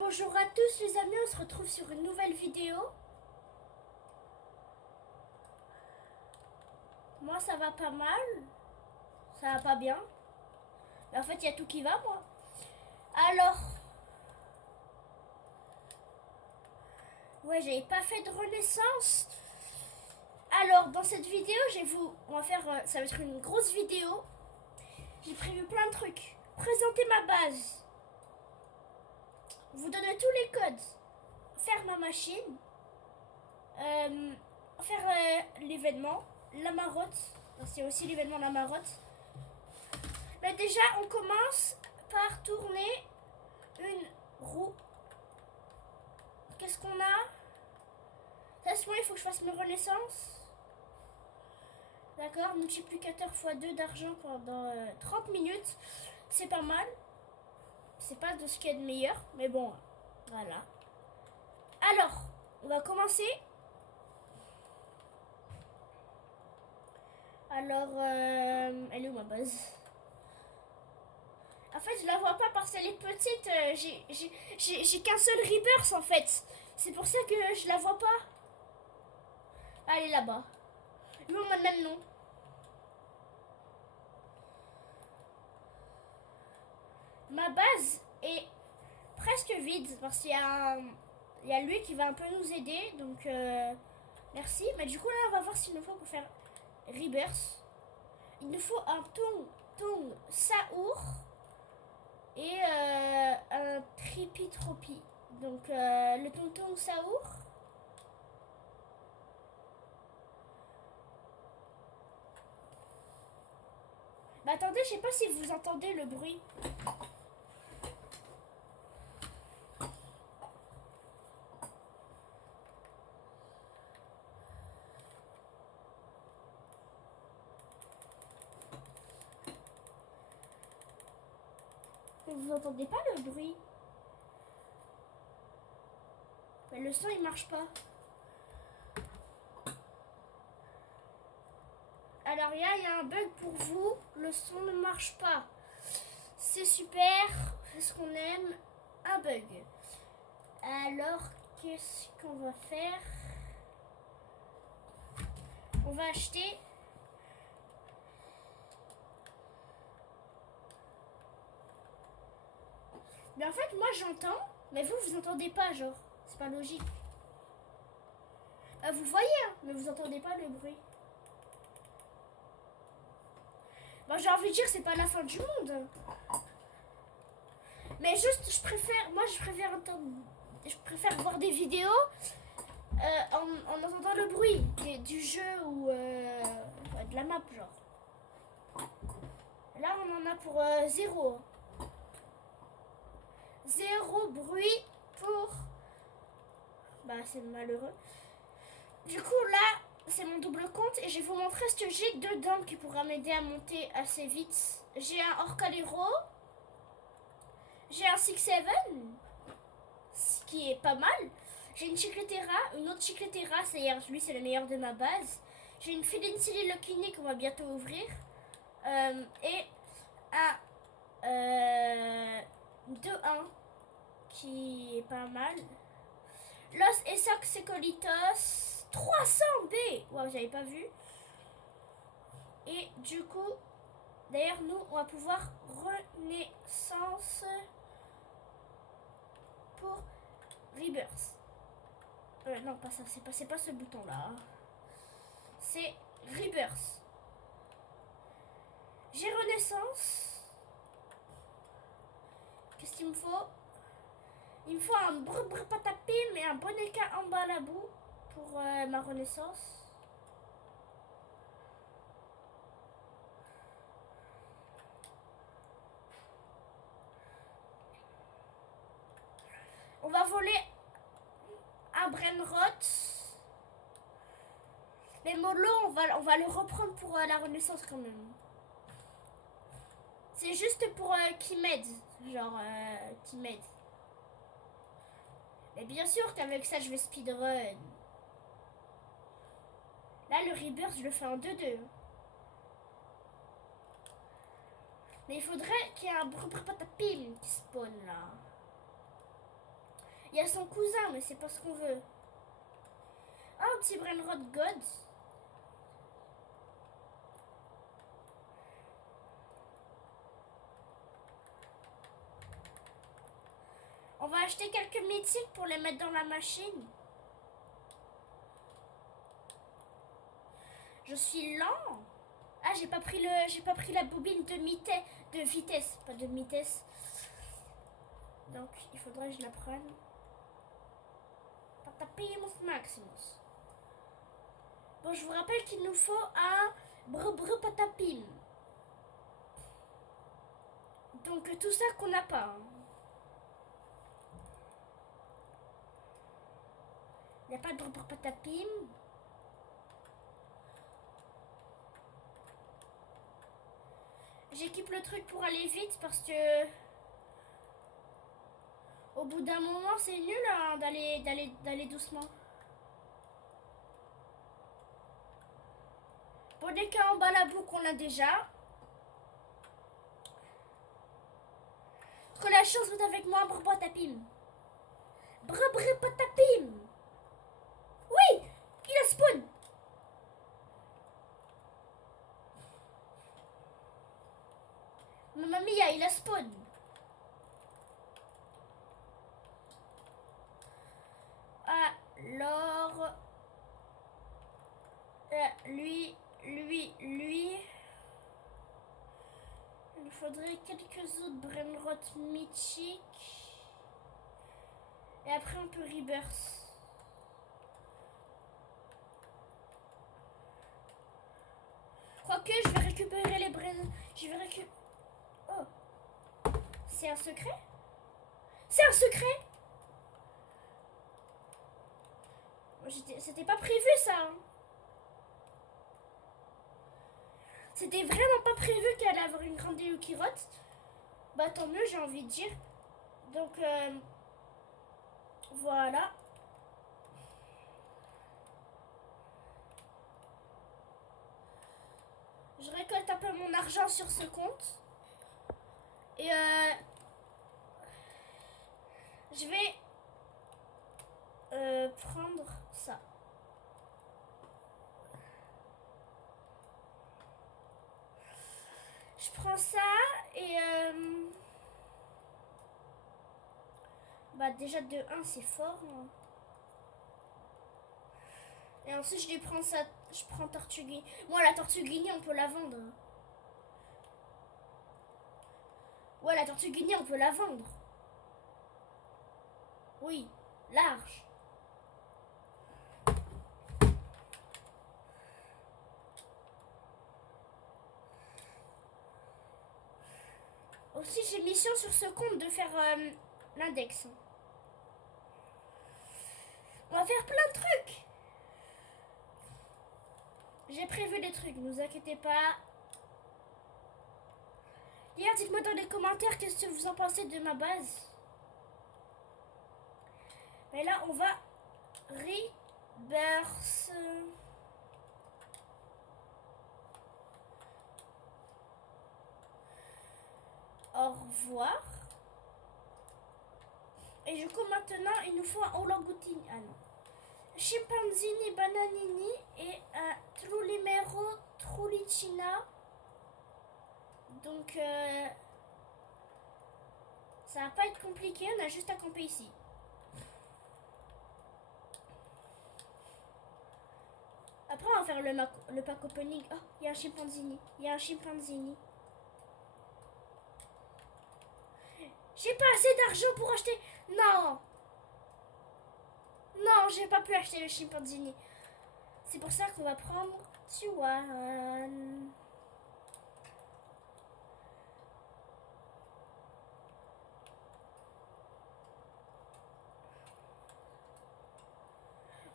Bonjour à tous les amis, on se retrouve sur une nouvelle vidéo. Moi ça va pas mal, ça va pas bien. Mais en fait il y a tout qui va moi. Alors, ouais j'avais pas fait de renaissance. Alors dans cette vidéo on va faire, ça va être une grosse vidéo. J'ai prévu plein de trucs. Présenter ma base, vous donner tous les codes, faire ma machine, faire l'événement, la marotte. C'est aussi l'événement la marotte. Mais déjà, on commence par tourner une roue. Qu'est-ce qu'on a? Ça, c'est moi, il faut que je fasse mes renaissances. D'accord, multiplicateur x2 d'argent pendant 30 minutes. C'est pas mal. C'est pas de ce qu'il y a de meilleur, mais bon, voilà. Alors, on va commencer. Alors, elle est où ma base? En fait, je la vois pas parce qu'elle est petite. J'ai qu'un seul rebirth en fait. C'est pour ça que je la vois pas. Ah, elle est là-bas. Lui, on a le même nom. Ma base est presque vide parce il y a lui qui va un peu nous aider. Donc, merci. Mais du coup, là, on va voir s'il nous faut pour faire Rebirth. Il nous faut un Tong Saour et un Tripitropi. Donc, le Tong Saour. Bah, attendez, je sais pas si vous entendez le bruit. Vous entendez pas le bruit? Mais le son il marche pas. Alors il y a un bug pour vous, le son ne marche pas. C'est super, c'est ce qu'on aime, un bug. Alors qu'est-ce qu'on va faire? On va acheter mais en fait moi j'entends, mais vous entendez pas genre, c'est pas logique. Vous voyez hein, mais vous entendez pas le bruit. Bon, j'ai envie de dire c'est pas la fin du monde. Mais juste je préfère voir des vidéos en entendant le bruit du jeu ou de la map genre. Là on en a pour zéro. Zéro bruit pour... Bah c'est malheureux. Du coup là c'est mon double compte et je vais vous montrer ce que j'ai dedans qui pourra m'aider à monter assez vite. J'ai un Orcalero. J'ai un 6-7, ce qui est pas mal. J'ai une Chicletera, une autre Chicletera, c'est-à-dire lui c'est le meilleur de ma base. J'ai une Fidencilly Luckini qu'on va bientôt ouvrir. Et un 2-1 qui est pas mal. Los Essex Secolitos 300B. Wow, j'avais pas vu. Et du coup, d'ailleurs nous on va pouvoir renaissance pour Rebirth. Non, pas ça, c'est pas ce bouton là. C'est Rebirth. J'ai renaissance. Qu'est-ce qu'il me faut? Il me faut un brr patapim et un boneka en bas à la boue pour ma renaissance. On va voler un Brainrot. Mais Molo, on va le reprendre pour la renaissance quand même. C'est juste pour qui m'aide. Genre, qui m'aide. Mais bien sûr qu'avec ça, je vais speedrun. Là, le Rebirth, je le fais en 2-2. Mais il faudrait qu'il y ait un brr patapim qui spawn là. Il y a son cousin, mais c'est pas ce qu'on veut. Ah, un petit Brainrot God. On va acheter quelques mythiques pour les mettre dans la machine. Je suis lent. Ah, j'ai pas pris la bobine de vitesse, pas de vitesse. Donc, il faudrait que je la prenne. Patapimus Maximus. Bon, je vous rappelle qu'il nous faut un patapim. Donc, tout ça qu'on n'a pas. Hein. Il n'y a pas de patapim. J'équipe le truc pour aller vite parce que au bout d'un moment c'est nul hein, d'aller doucement. Bon, dès qu'en bas la boucle on l'a déjà. Que la chance soit avec moi, patapim. Patapim. Oui, il a spawn. Mamma mia, il a spawn. Alors, lui. Il nous faudrait quelques autres Brainrot mythiques. Et après on peut rebirth. Quoique je vais récupérer les Brain. Je vais récupérer. Oh. C'est un secret? C'est un secret? C'était pas prévu ça. Hein. C'était vraiment pas prévu qu'elle allait avoir une grande Yukirote. Bah tant mieux, j'ai envie de dire. Donc voilà. Je récolte un peu mon argent sur ce compte. Et je vais prendre ça. Je prends ça et bah déjà de 1 c'est fort. Hein. Et ensuite je lui prends ça. Je prends Tortuguini. Moi la Tortuguini on peut la vendre. Ouais la Tortuguini on peut la vendre. Oui, large. Aussi j'ai mission sur ce compte de faire l'index. On va faire plein de trucs. J'ai prévu des trucs, ne vous inquiétez pas. Hier, dites-moi dans les commentaires qu'est-ce que vous en pensez de ma base. Mais là, on va rebirth. Au revoir. Et du coup, maintenant, il nous faut un Olangoutine. Ah non. Chimpanzini, Bananini et un Trulimero, Trulicina. Donc, ça va pas être compliqué, on a juste à camper ici. Après, on va faire le pack opening. Oh, il y a un chimpanzini. Il y a un chimpanzini. J'ai pas assez d'argent pour acheter. Non. Non, j'ai pas pu acheter le chimpanzini. C'est pour ça qu'on va prendre Tuan.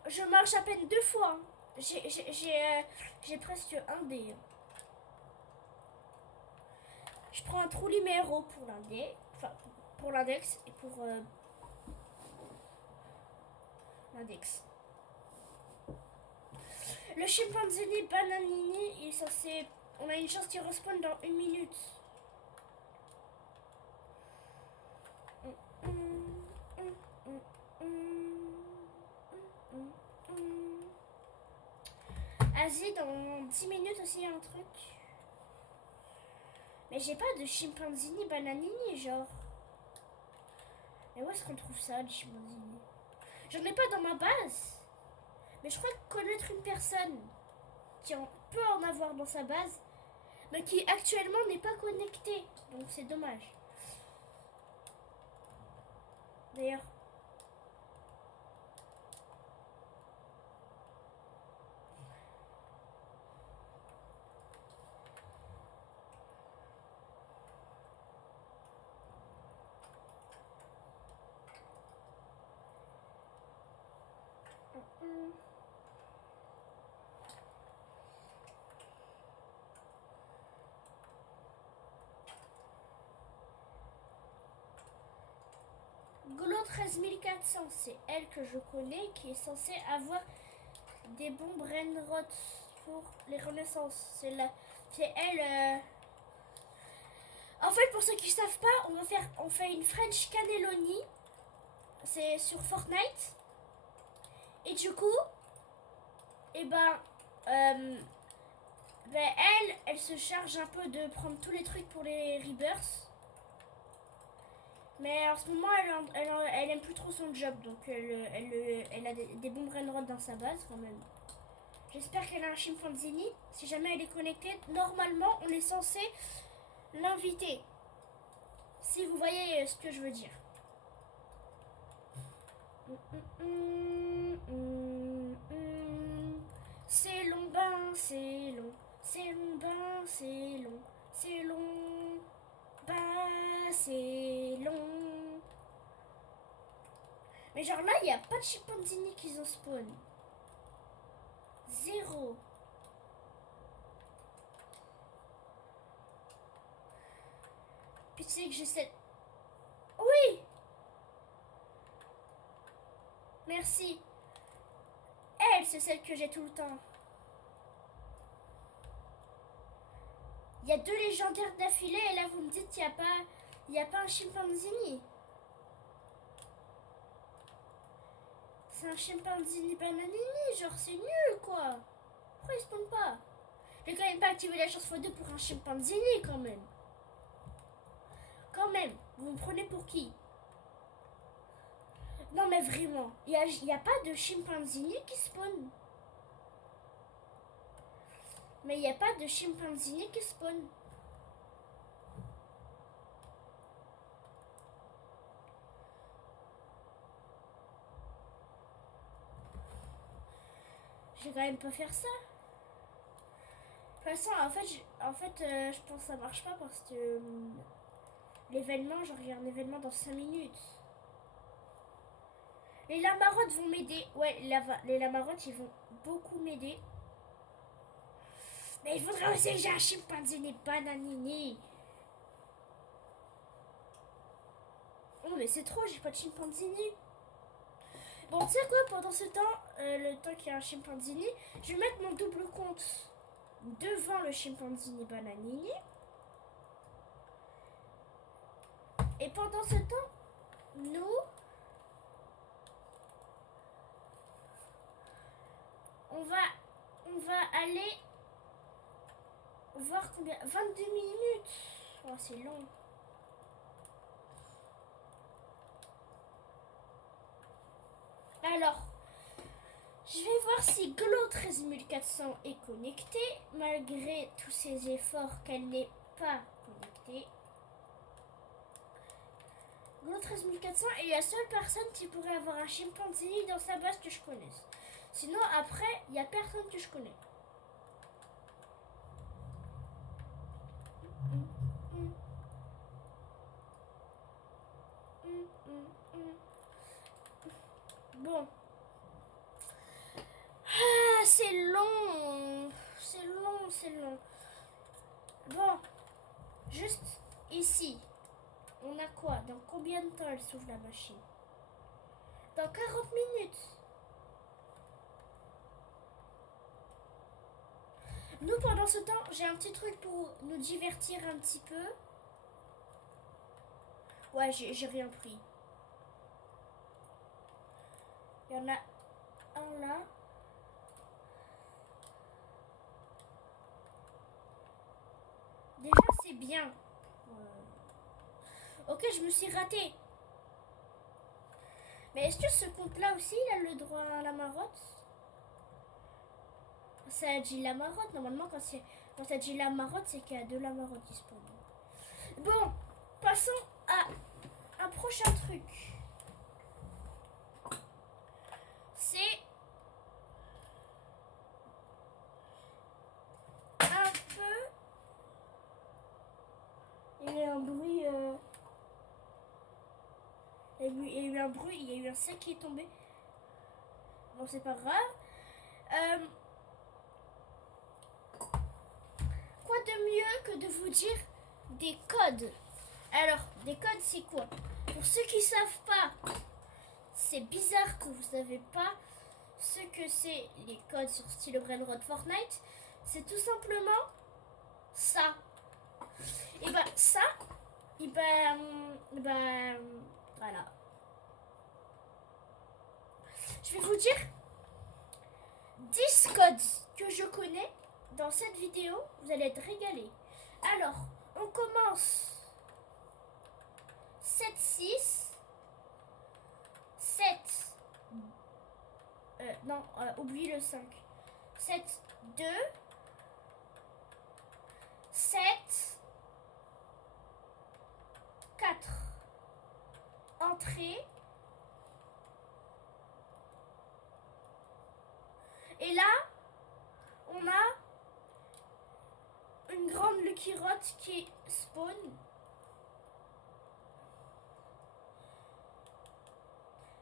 Je marche à peine 2 fois. J'ai presque un dé. Je prends un trou numéro pour l'index, enfin pour l'index et pour l'index. Le chimpanzini bananini, on a une chance qu'il respawn dans 1 minute. Asie, dans 10 minutes aussi, un truc. Mais j'ai pas de chimpanzini bananini, genre. Mais où est-ce qu'on trouve ça, les chimpanzini? J'en ai pas dans ma base. Mais je crois connaître une personne qui peut en avoir dans sa base, mais qui actuellement n'est pas connectée. Donc c'est dommage. D'ailleurs. Golo 13400, c'est elle que je connais qui est censée avoir des bons brainrots pour les renaissances. C'est elle. En fait, pour ceux qui ne savent pas, on fait une French Cannelloni. C'est sur Fortnite. Et du coup, et elle se charge un peu de prendre tous les trucs pour les rebirths. Mais en ce moment, elle aime plus trop son job, donc elle a des bons brainrots dans sa base quand même. J'espère qu'elle a un chimpanzini. Si jamais elle est connectée, normalement, on est censé l'inviter. Si vous voyez ce que je veux dire. C'est long, ben c'est long. C'est long, ben c'est long. C'est long, ben c'est long. Mais genre là, il n'y a pas de chimpanzini qui ont spawn. Zéro. Puis tu sais que j'essaie... Oui. Merci. Elle, c'est celle que j'ai tout le temps. Il y a 2 légendaires d'affilée et là vous me dites qu'il n'y a pas un chimpanzini. C'est un chimpanzini bananini, genre c'est nul quoi. Pourquoi il spawn pas? J'ai quand même pas activé la chance x2 pour un chimpanzini quand même. Quand même, vous me prenez pour qui? Non mais vraiment, il y a pas de chimpanzini qui spawn. Mais il n'y a pas de chimpanzini qui spawn. Je vais quand même pas faire ça. De toute façon, en fait je pense que ça marche pas parce que l'événement, genre il y a un événement dans 5 minutes. Les lamarottes vont m'aider. Ouais, les lamarottes, ils vont beaucoup m'aider. Mais il faudrait aussi que j'ai un chimpanzini bananini. Oh, mais c'est trop, j'ai pas de chimpanzini. Bon, tu sais quoi, pendant ce temps, le temps qu'il y a un chimpanzini, je vais mettre mon double compte devant le chimpanzini bananini. Et pendant ce temps, nous... On va aller voir combien... 22 minutes. Oh, c'est long. Alors, je vais voir si Glo 13400 est connectée, malgré tous ses efforts qu'elle n'est pas connectée. Glo 13400 est la seule personne qui pourrait avoir un chimpanzini dans sa base que je connaisse. Sinon, après, il n'y a personne que je connais. Bon. Ah, c'est long. C'est long, c'est long. Bon. Juste ici. On a quoi? Dans combien de temps elle s'ouvre la machine? Dans 40 minutes. Nous, pendant ce temps, j'ai un petit truc pour nous divertir un petit peu. Ouais, j'ai rien pris. Il y en a un là. Déjà, c'est bien. Ok, je me suis ratée. Mais est-ce que ce compte-là aussi, il a le droit à la marotte? Ça a dit la marotte. Normalement, quand ça dit la marotte, c'est qu'il y a de la marotte qui spawn. Bon, passons à un prochain truc. C'est un peu... Il y a eu un bruit... Il y a eu un bruit, il y a eu un sac qui est tombé. Bon, c'est pas grave. Quoi de mieux que de vous dire des codes? Alors, des codes, c'est quoi? Pour ceux qui savent pas, c'est bizarre que vous savez pas ce que c'est les codes sur Stylo Brainrot Fortnite. C'est tout simplement ça. Et ben ça, et ben voilà. Je vais vous dire 10 codes que je connais dans cette vidéo. Vous allez être régalés. Alors, on commence 7-6 7 non, oublie le 5. 7-2 7 4 entrée. Et là, on a une grande Lucky Rot qui spawn.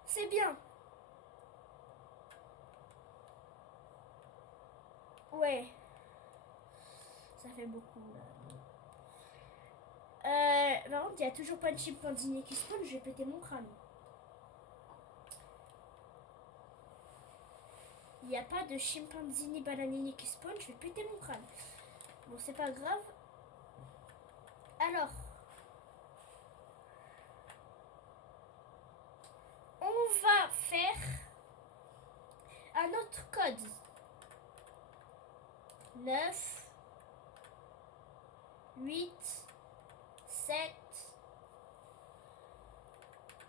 C'est bien. Ouais. Ça fait beaucoup là. Par contre, il n'y a toujours pas de chimpanzini qui spawn, je vais péter mon crâne. Il n'y a pas de chimpanzini bananini qui spawn, je vais péter mon crâne. Bon, c'est pas grave. Alors, on va faire un autre code. 9 8 7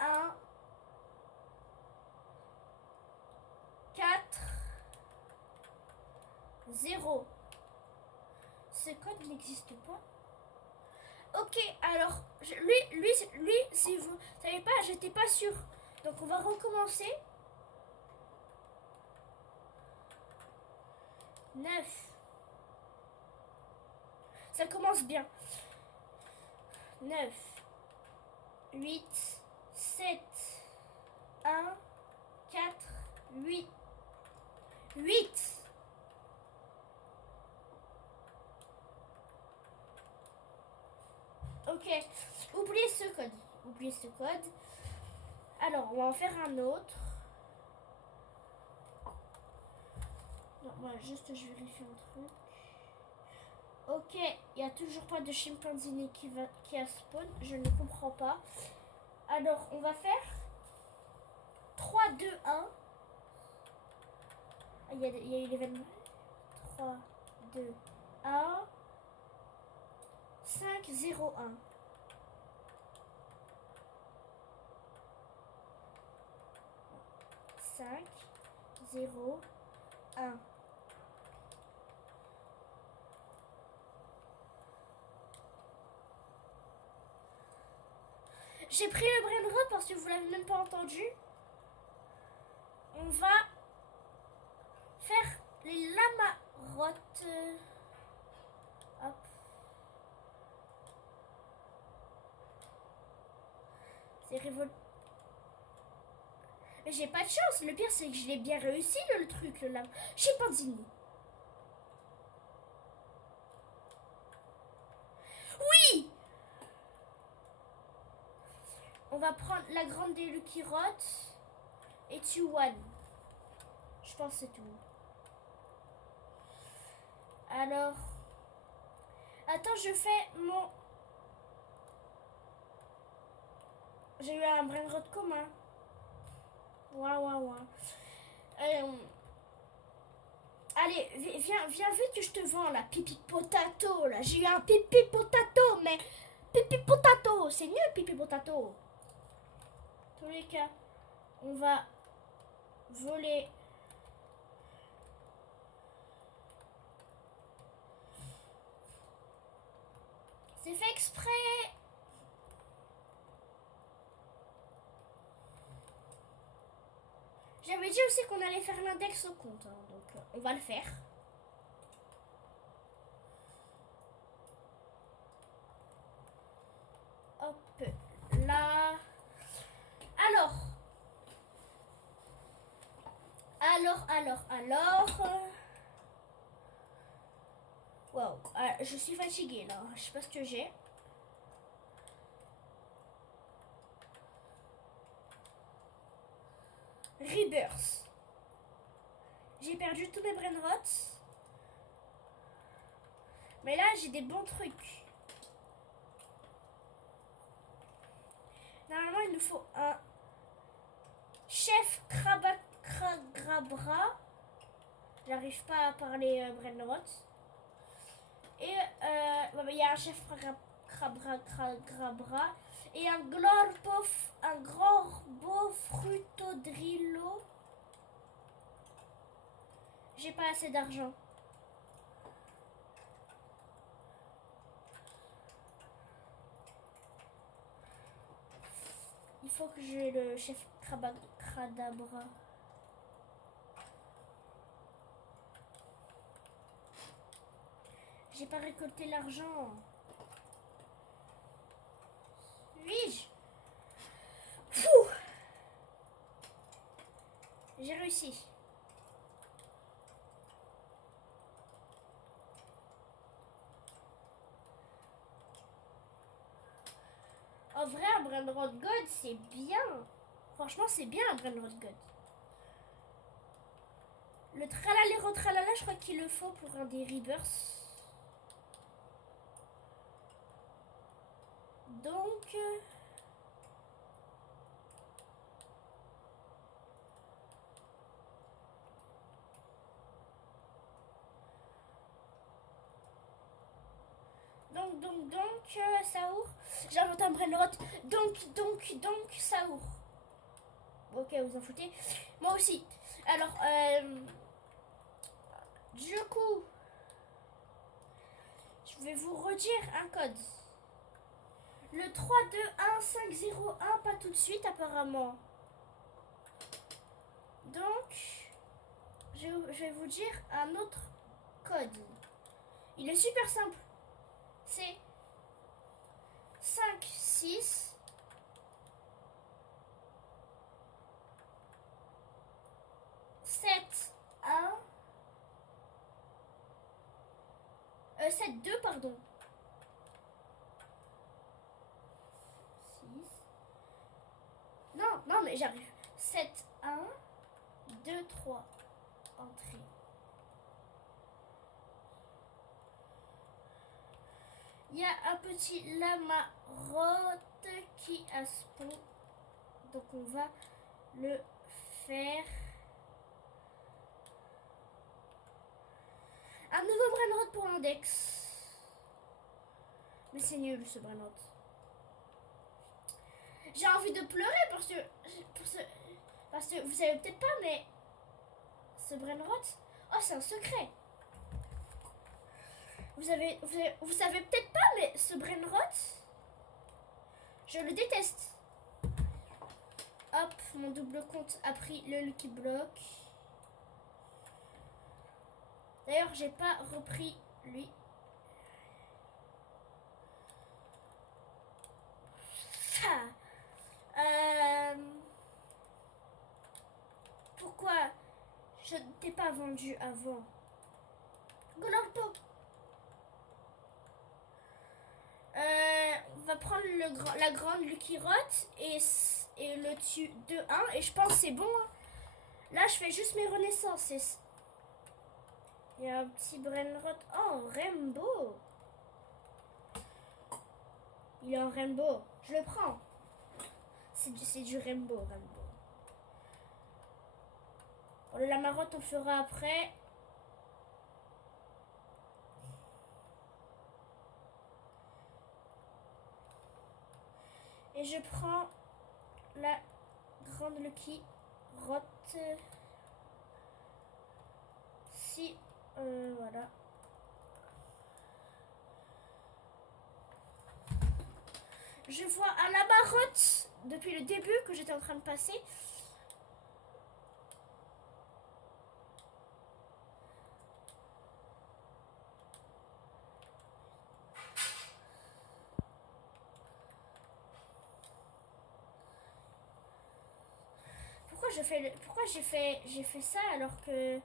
1 4 0. Ce code n'existe pas. Ok, alors, lui, si vous savez pas, j'étais pas sûre. Donc on va recommencer. 9. Ça commence bien. 9, 8, 7, 1, 4, 8. 8. Ok, oubliez ce code. Oubliez ce code. Alors, on va en faire un autre. Non, moi, juste, je vérifie un truc. Ok, il n'y a toujours pas de chimpanzini qui a spawn. Je ne comprends pas. Alors, on va faire 3, 2, 1. Il y a eu l'événement. 3, 2, 1. 5, 0, 1. 5, 0, 1. J'ai pris le brainrot parce que vous l'avez même pas entendu. On va faire les lamarottes. Hop. C'est révolté. Mais j'ai pas de chance. Le pire, c'est que je l'ai bien réussi, le truc, le lame. Chimpanzini. Oui! On va prendre la grande des Lucky Rot et Tuan. Je pense que c'est tout. Alors... Attends, je fais mon... J'ai eu un brainrot commun. Ouah, ouah, ouah. Allez, viens vite que je te vends la pipi potato. Là, j'ai eu un pipi potato, mais pipi potato, c'est nul pipi potato. Dans tous les cas, on va voler. C'est fait exprès. J'avais dit aussi qu'on allait faire l'index au compte, hein, donc on va le faire. Hop là. Alors. Wow, je suis fatiguée là, je sais pas ce que j'ai. Rebirth. J'ai perdu tous mes brainrots. Mais là, j'ai des bons trucs. Normalement, il nous faut un chef Crabra. J'arrive pas à parler brainrot. Et il y a un chef Crabra. Et un grand beau frutodrillo. J'ai pas assez d'argent. Il faut que j'ai le chef Crabra. J'ai pas récolté l'argent. Oui. Fou. J'ai réussi. En vrai, un Brainrot God, c'est bien. Franchement, c'est bien un Brainrot God. Le tralala tralala, je crois qu'il le faut pour un des Rebirths. Donc... Saour. J'invente un Brainrot. Donc, Saour. Ok, vous en foutez. Moi aussi. Alors, du coup, je vais vous redire un code. Le 321501, pas tout de suite apparemment. Donc, je vais vous dire un autre code. Il est super simple. C'est 5, 6, 7, 1, 7, 2, pardon. 6. Non, mais j'arrive. 7, 1, 2, 3. Entrée. Il y a un petit lama rote qui a spawn. Donc on va le faire. Un nouveau brainrot pour l'index. Mais c'est nul ce brainrot. J'ai envie de pleurer parce que vous savez peut-être pas, mais ce brainrot, oh c'est un secret. Vous savez peut-être pas, mais ce brainrot, je le déteste. Hop, mon double compte a pris le Lucky Block. D'ailleurs, j'ai pas repris lui. Pourquoi je ne t'ai pas vendu avant? Golorpo. On va prendre la grande Lucky Rot et le tue 2-1 et je pense que c'est bon. Là, je fais juste mes renaissances. Il y a un petit Brainrot. Oh, Rainbow. Il est en Rainbow. Je le prends. C'est du Rainbow. La marotte, on le fera après. Et je prends la grande Lucky Rotte. Si, voilà. Je vois à la marotte depuis le début que j'étais en train de passer. Pourquoi j'ai fait ça alors que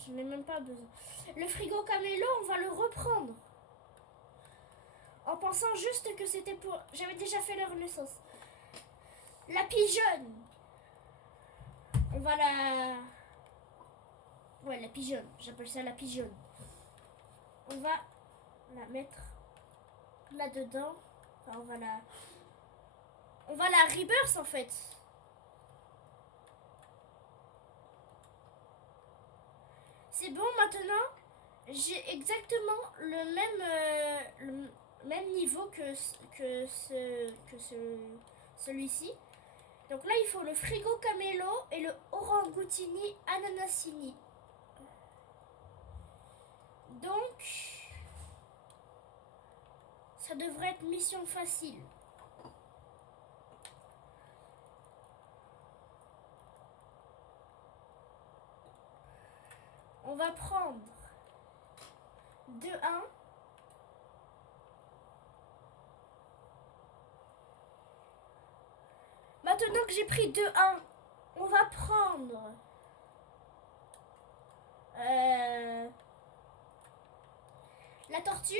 je n'ai même pas besoin. Le frigo camélo, on va le reprendre. En pensant juste que c'était pour... J'avais déjà fait la renaissance. La pigeonne. On va la... Ouais, la pigeonne. J'appelle ça la pigeonne. On va la mettre là-dedans. Enfin, on va la reverse en fait. C'est bon, maintenant, j'ai exactement le même niveau que celui-ci. Donc là, il faut le frigo camélo et le orangoutini ananasini. Donc, ça devrait être mission facile. On va prendre 2-1. Maintenant que j'ai pris 2-1, on va prendre la tortue.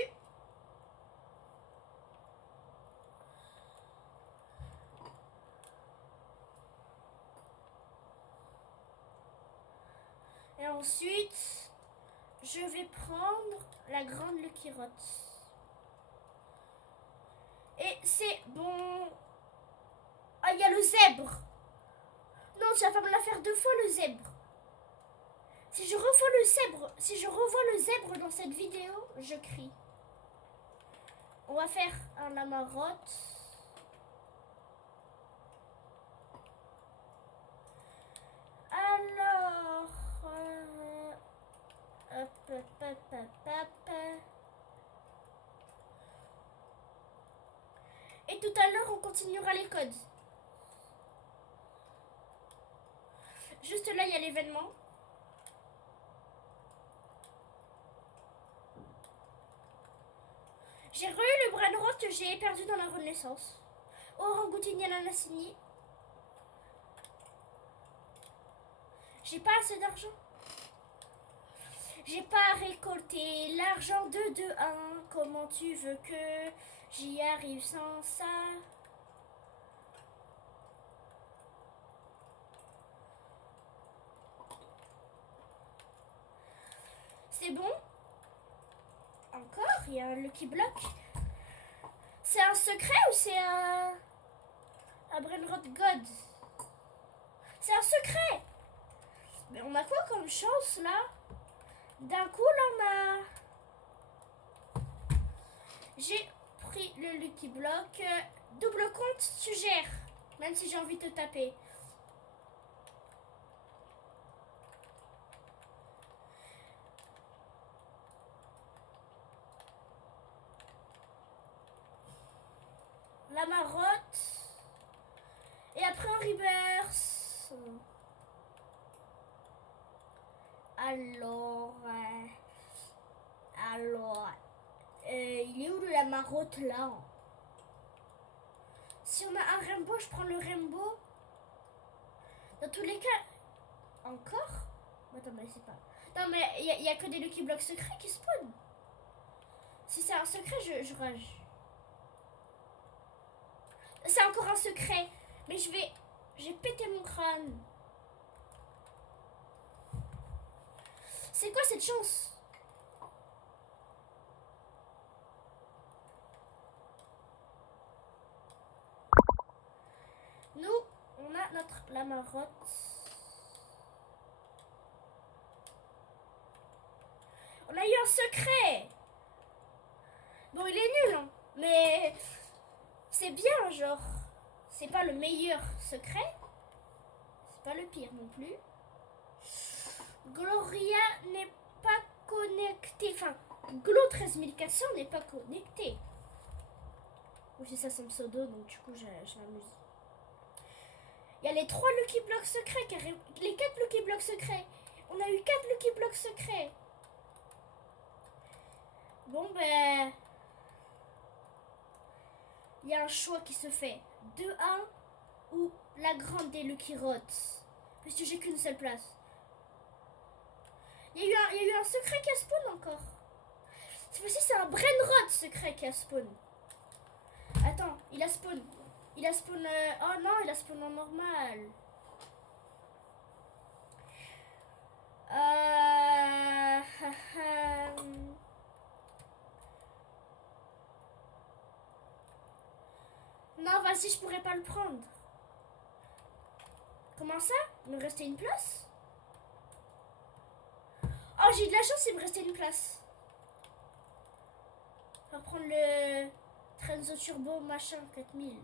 Et ensuite, je vais prendre la grande Lucky Rotte. Et c'est bon. Ah, il y a le zèbre. Non, tu vas pas me la faire 2 fois le zèbre. Si je revois le zèbre dans cette vidéo, je crie. On va faire un la marotte. Alors, et tout à l'heure, on continuera les codes. Juste là, il y a l'événement. J'ai re-eu le Brainrot que j'ai perdu dans la Renaissance. Orangoutini Ananasini. J'ai pas assez d'argent. J'ai pas récolté l'argent de 2-1. Comment tu veux que j'y arrive sans ça? C'est bon? Encore, il y a un Lucky Block. C'est un secret ou c'est un Brainrot God? C'est un secret. Mais on a quoi comme chance là? D'un coup là on a... J'ai pris le Lucky Block. Double compte, tu gères. Même si j'ai envie de te taper. La marotte. Et après on reverse. Alors, il est où la marotte là? Si on a un rainbow, je prends le rainbow. Dans tous les cas, encore? Attends, mais c'est pas. Non, mais il y a que des Lucky Blocks secrets qui spawnent. Si c'est un secret, je rage. C'est encore un secret. Mais j'ai pété mon crâne. C'est quoi cette chance? Nous, on a notre la marotte. On a eu un secret. Bon, il est nul, hein. Mais c'est bien, genre. C'est pas le meilleur secret. C'est pas le pire non plus. Gloria n'est pas connectée. Enfin, Glo 13400 n'est pas connecté. Oui, c'est ça son pseudo, donc du coup, j'amuse. Il y a les 3 Lucky Blocks secrets, les 4 Lucky Blocks secrets. On a eu 4 Lucky Blocks secrets. Bon, ben... il y a un choix qui se fait. 2-1 ou la grande des Lucky Rots. Parce que j'ai qu'une seule place. Il y a eu un secret qui a spawn encore. Cette fois-ci, c'est un Brainrot secret qui a spawn. Attends, il a spawn. Il a spawn... oh non, il a spawn en normal. Non, vas-y, je pourrais pas le prendre. Comment ça? Il me restait une place? Oh, j'ai eu de la chance, il me restait une place. On va prendre le Trenzo Turbo machin 4000.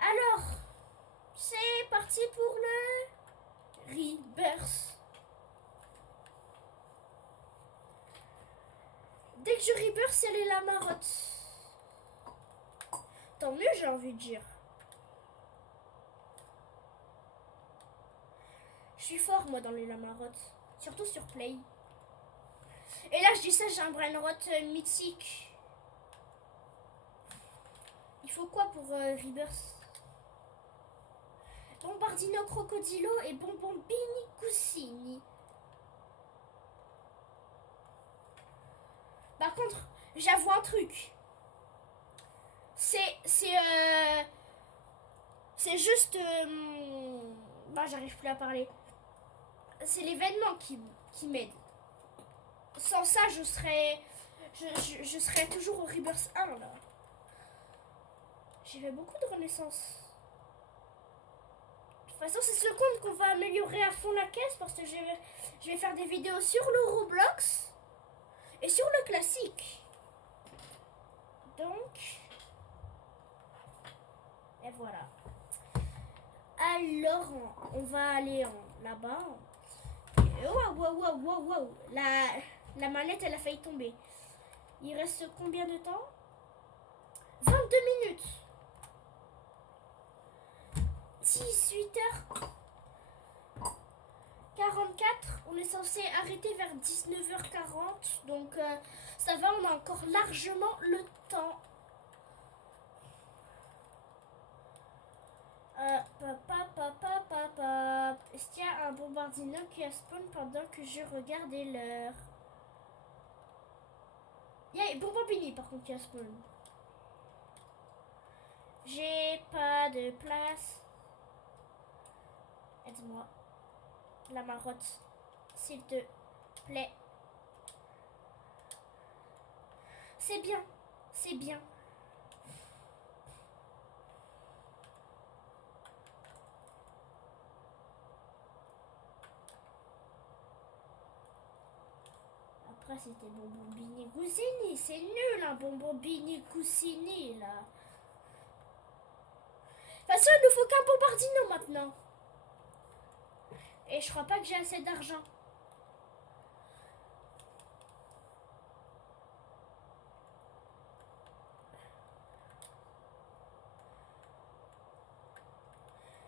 Alors, c'est parti pour le Rebirth. Dès que je Rebirth, c'est les Lamarottes. Tant mieux, j'ai envie de dire. Je suis fort, moi, dans les Lamarottes. Surtout sur Play. Et là, je dis ça, j'ai un Brainrot mythique. Il faut quoi pour Rebirth? Bombardino Crocodilo et Bonbombini Coussini. Par contre, j'avoue un truc. C'est juste... bah, j'arrive plus à parler. C'est l'événement qui m'aide. Sans ça, je serais toujours au Rebirth 1, là. J'ai fait beaucoup de renaissance. De toute façon, c'est ce compte qu'on va améliorer à fond la caisse parce que je vais faire des vidéos sur le Roblox et sur le classique. Donc, et voilà. Alors, on va aller là-bas. Wow. La manette, elle a failli tomber. Il reste combien de temps? 22 minutes. 18h44. On est censé arrêter vers 19h40. Donc, ça va, on a encore largement le temps. Est-ce qu'il y a un bombardino qui a spawn pendant que je regardais l'heure? Il y a Bonbambini par contre qui a spawn. J'ai pas de place. Aide-moi. La marotte. S'il te plaît. C'est bien. C'est bien. Après, c'était Bonbombini Coussini. C'est nul, un Bonbombini Coussini, là. De toute façon, il nous faut qu'un bombardino maintenant. Et je crois pas que j'ai assez d'argent.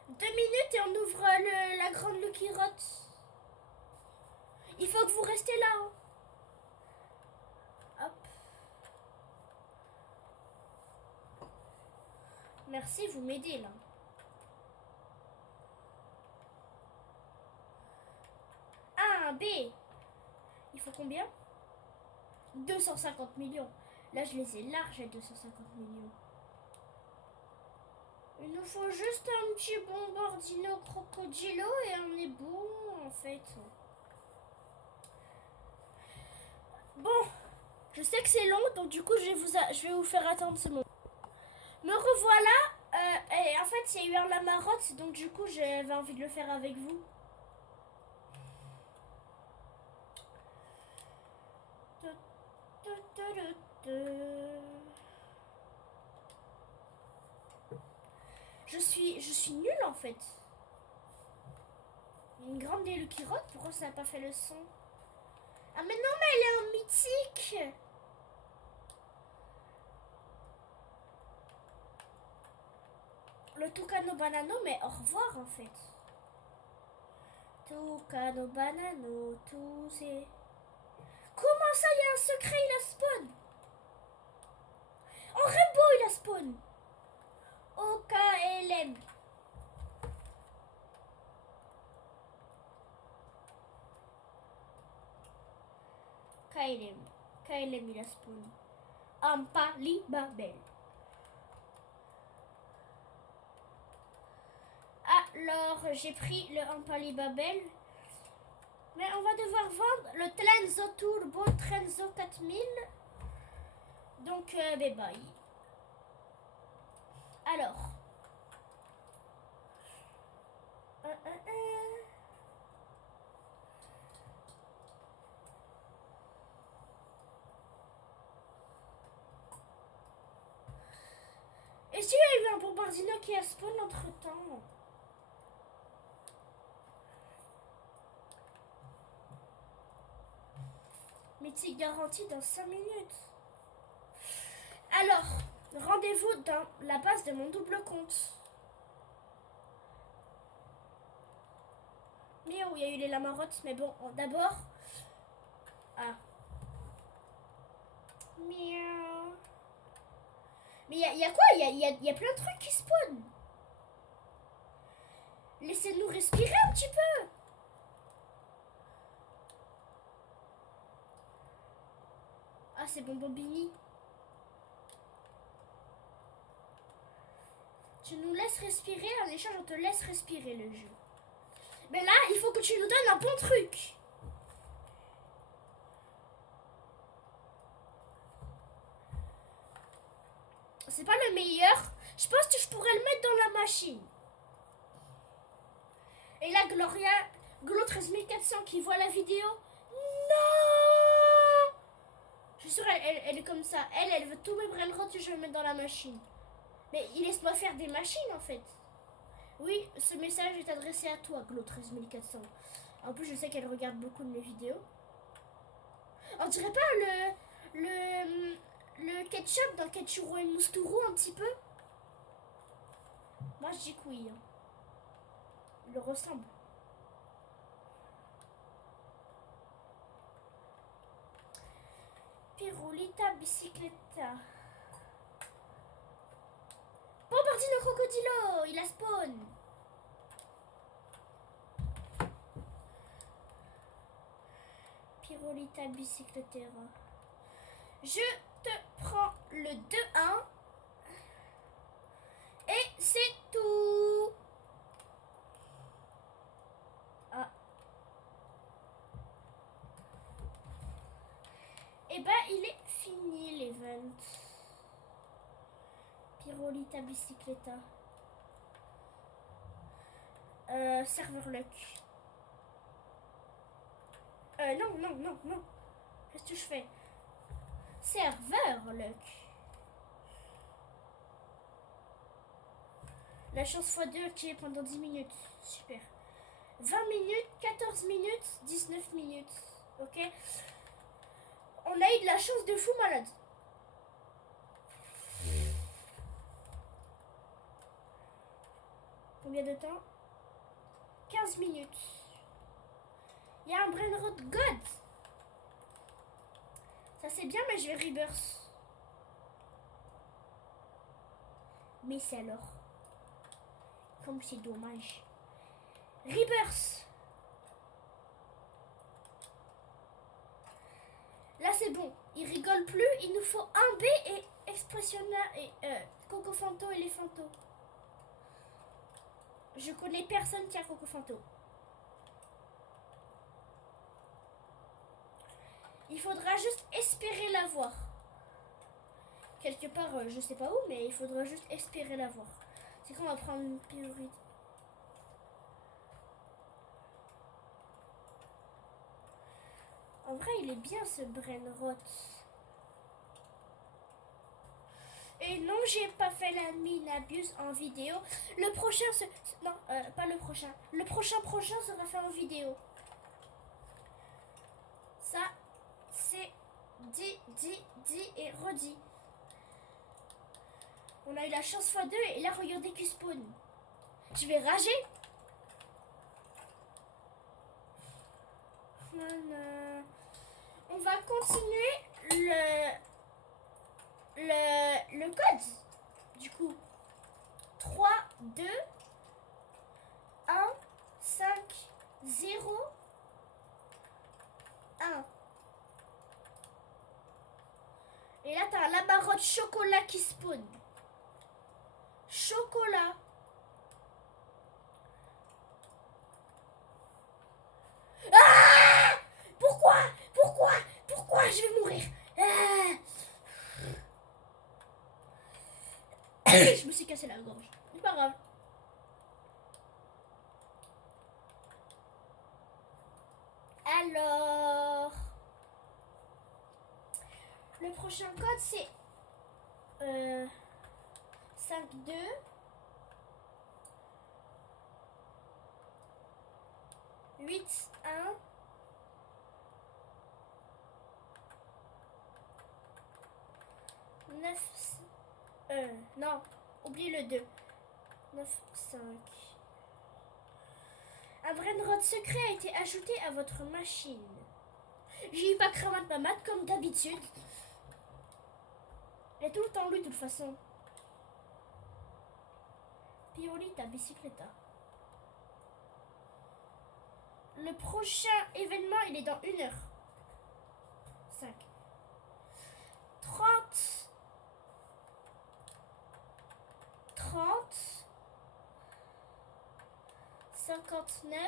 Deux minutes et on ouvre la grande Lucky Rot. Il faut que vous restez là. Hein. Hop. Merci, vous m'aidez là. A, B. Il faut combien? 250 millions. Là, je les ai larges à 250 millions. Il nous faut juste un petit bombardino crocodilo et on est bon en fait. Bon, je sais que c'est long, donc du coup je vais vous faire attendre ce moment. Me revoilà. Et en fait, il y a eu un lamarotte, donc du coup j'avais envie de le faire avec vous. Je suis nulle en fait. Une grande élu qui rote, pourquoi ça n'a pas fait le son? Ah mais non, mais elle est en mythique. Le Tucano Banano, mais au revoir en fait. Tucano Banano, tout c'est... Comment ça, il y a un secret, il a spawn? En Rainbow, il a spawn. OKLM. KLM. KLM, il a spawn. Ampali Babel. Alors, j'ai pris le Ampali Babel. Mais on va devoir vendre le Trenzo Turbo Trenzo 4000. Donc, bye bye. Alors. Est-ce qu'il y a eu un bombardino qui a spawn entre temps? Mythique garantie dans 5 minutes. Alors, rendez-vous dans la base de mon double compte. Mais où il y a eu les lamarottes, mais bon, d'abord... Ah. Miaou. Mais il y a quoi? Il y a plein de trucs qui spawnent. Laissez-nous respirer un petit peu. Ah, c'est bon, Bobini. Tu nous laisses respirer, en échange, on te laisse respirer le jeu. Mais là, il faut que tu nous donnes un bon truc. C'est pas le meilleur. Je pense que je pourrais le mettre dans la machine. Et là, Gloria, Glo 13400 qui voit la vidéo. Non! Je suis sûre, elle est comme ça. Elle veut tous mes brainrots que je vais mettre dans la machine. Mais il laisse-moi faire des machines en fait. Oui, ce message est adressé à toi, Glo 13400. En plus, je sais qu'elle regarde beaucoup de mes vidéos. On dirait pas le ketchup dans Ketchuro et Mousturu un petit peu? Moi, je dis que oui. Il le ressemble. Pirulita bicicleta. Bombardino crocodilo, il a spawn. Pirulita bicicletera. Je te prends le 2-1. Et c'est tout. Ah. Et bah, il est fini l'event. Pirolita bicicleta. Serveur luck. Non. Qu'est-ce que je fais? Serveur luck. La chance x2 activée pendant 10 minutes. Super. 20 minutes, 14 minutes, 19 minutes. Ok. On a eu de la chance de fou malade. Combien de temps? 15 minutes. Il y a un brainrot God. Ça c'est bien, mais je vais rebirth. Mais c'est alors. Comme c'est dommage. Rebirth. Là c'est bon. Il rigole plus. Il nous faut un B et Expressionna et Cocofanto et les Fanto. Je connais personne qui a Cocofanto. Il faudra juste espérer l'avoir. Quelque part, je sais pas où, mais il faudra juste espérer l'avoir. C'est qu'on va prendre une priorité. En vrai, il est bien ce brainrot. Et non, j'ai pas fait la mine abuse en vidéo. Le prochain, non, pas le prochain. Le prochain sera fait en vidéo. Ça, c'est dit et redit. On a eu la chance x2 et là, regardez qui spawn. Je vais rager. On va continuer le code. Du coup, 3, 2, 1, 5, 0, 1. Et là, t'as un Lamarotte chocolat qui spawn. Chocolat. Ah! Pourquoi je vais mourir? Je me suis cassé la gorge. C'est pas grave. Alors, le prochain code c'est 5-2 8-1 9 non, oublie le 2 9-5. Un brainrot secret a été ajouté à votre machine. J'ai eu pas cravate ma mat comme d'habitude. Elle est tout le temps lui de toute façon. Pioli ta bicyclette. Le prochain événement il est dans 1 heure. 5 30 59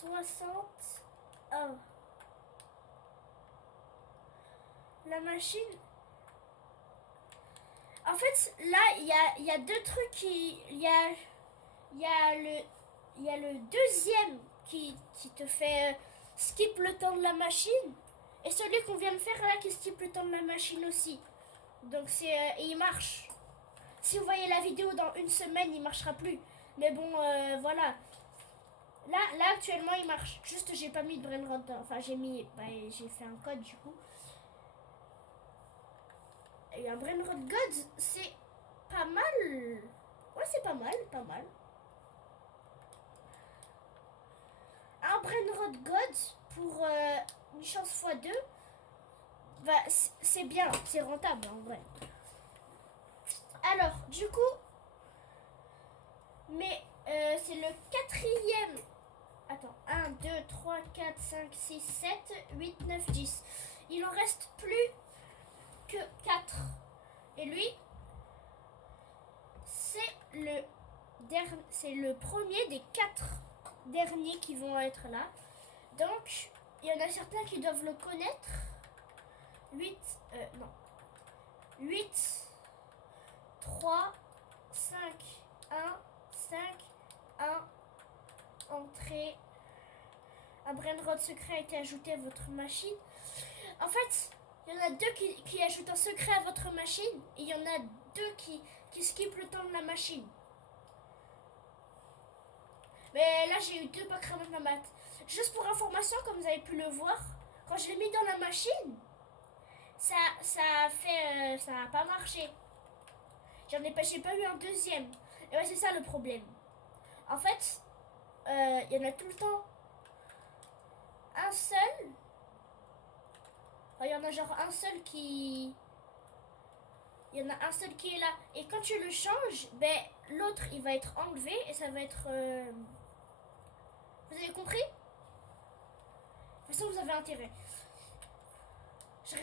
61. La machine. En fait, là, il y a deux trucs qui. Il y a le deuxième qui te fait skip le temps de la machine. Et celui qu'on vient de faire là qui skip le temps de la machine aussi. Donc c'est. Et il marche. Si vous voyez la vidéo dans 1 semaine, il marchera plus. Mais bon, voilà. Là actuellement il marche. Juste j'ai pas mis de brainrot. Enfin j'ai fait un code du coup. Et un brainrot god c'est pas mal. Ouais c'est pas mal. Un brainrot god pour une chance x2. Bah, c'est bien, c'est rentable en vrai. Alors du coup. Mais c'est le 4e. Attends, 1, 2, 3, 4, 5, 6, 7, 8, 9, 10. Il en reste plus que 4. Et lui, c'est le premier des 4 derniers qui vont être là. Donc, il y en a certains qui doivent le connaître. 8, 3, 5, 1, 5, 1. Entrée. Un brainrot secret a été ajouté à votre machine. En fait, il y en a 2 qui ajoutent un secret à votre machine et il y en a 2 qui skippent le temps de la machine. Mais là, j'ai eu 2 packs de ma mat. Juste pour information, comme vous avez pu le voir, quand je l'ai mis dans la machine, ça a pas marché. J'ai pas eu un deuxième. Et ouais, c'est ça le problème. En fait, il y en a tout le temps un seul. Il y en a genre un seul qui. Il y en a un seul qui est là. Et quand tu le changes, ben l'autre il va être enlevé et ça va être. Vous avez compris? De toute façon, vous avez intérêt. Je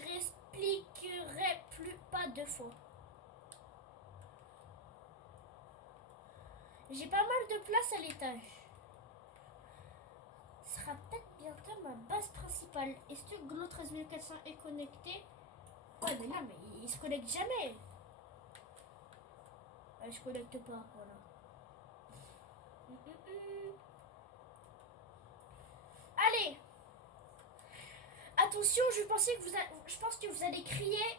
réexpliquerai plus pas 2 fois. J'ai pas mal de place à l'étage. Ce sera peut-être bientôt ma base principale. Est-ce que Glo 13400 est connecté? Ouais, mais non, mais il se connecte jamais. Je connecte pas, voilà. Allez. Attention, je pense que vous allez crier.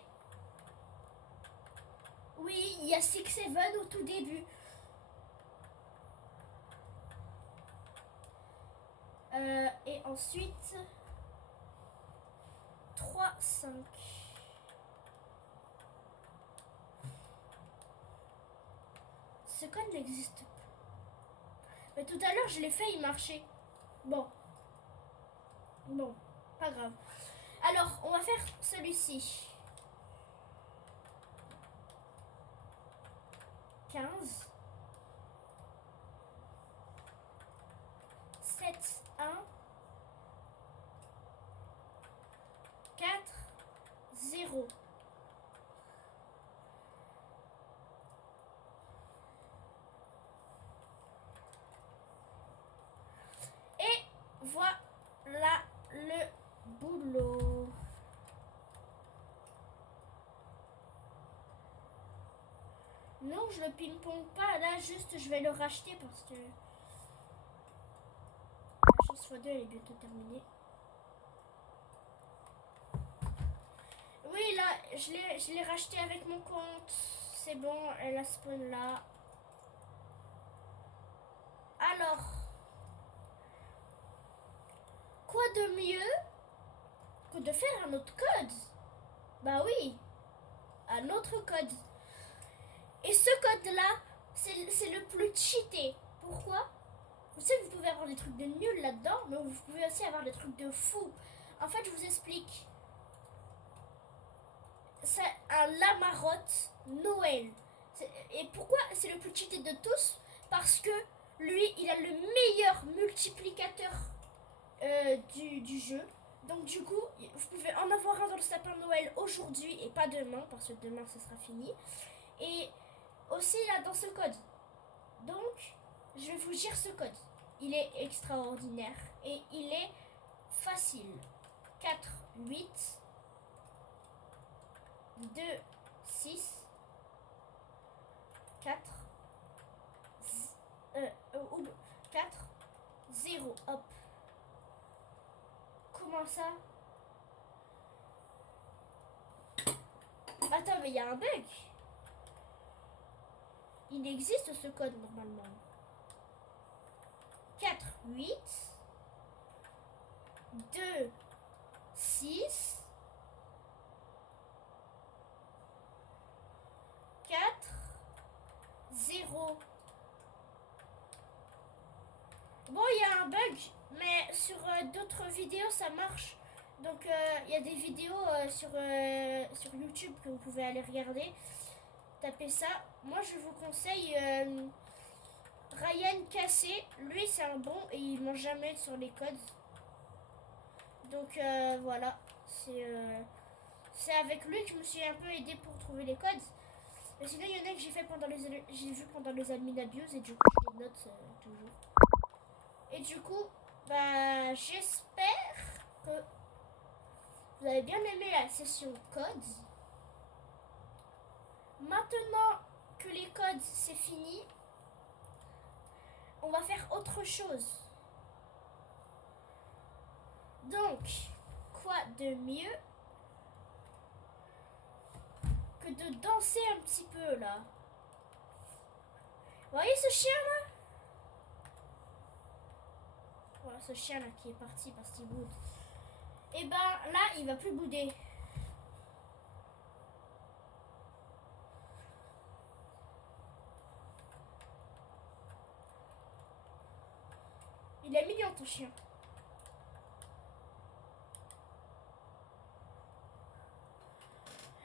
Oui, il y a 6-7 au tout début. Et ensuite 3-5. Ce code n'existe pas. Mais tout à l'heure, je l'ai fait, il marchait. Bon, pas grave. Alors, on va faire celui-ci. 15. 7, 1. 4, 0. Et voilà le boulot. Non, je le ping-pong pas. Là, juste, je vais le racheter parce que la chance x2, elle est bientôt terminée. Oui, là, je l'ai racheté avec mon compte. C'est bon, elle a spawn là. Alors, quoi de mieux que de faire un autre code? Bah oui, un autre code. Et ce code-là, c'est le plus cheaté. Pourquoi? Vous savez que vous pouvez avoir des trucs de nul là-dedans, mais vous pouvez aussi avoir des trucs de fou. En fait, je vous explique. C'est un Lamarotte Noël. Et pourquoi c'est le plus cheaté de tous? Parce que lui, il a le meilleur multiplicateur du jeu. Donc du coup, vous pouvez en avoir un dans le sapin de Noël aujourd'hui et pas demain, parce que demain, ce sera fini. Et aussi là, dans ce code. Donc, je vais vous dire ce code. Il est extraordinaire et il est facile. 4, 8, 2, 6, 4, 4, 0, hop. Comment ça? Attends, mais il y a un bug. Il existe ce code normalement. 4, 8, 2, 6, 4, 0. Bon, il y a un bug, mais sur d'autres vidéos, ça marche. Donc, il y a des vidéos sur YouTube que vous pouvez aller regarder. Tapez ça. Moi, je vous conseille Ryan Cassé. Lui, c'est un bon et il mange jamais sur les codes. Donc, voilà. C'est avec lui que je me suis un peu aidée pour trouver les codes. Mais sinon, il y en a que j'ai vu pendant les admin abuse et du coup, je les note toujours. Et du coup, bah, j'espère que vous avez bien aimé la session codes. Maintenant que les codes c'est fini, on va faire autre chose. Donc, quoi de mieux que de danser un petit peu là? Vous voyez ce chien là? Voilà, ce chien là qui est parti parce qu'il boude. Et ben là, il va plus bouder. Il est mignon ton chien.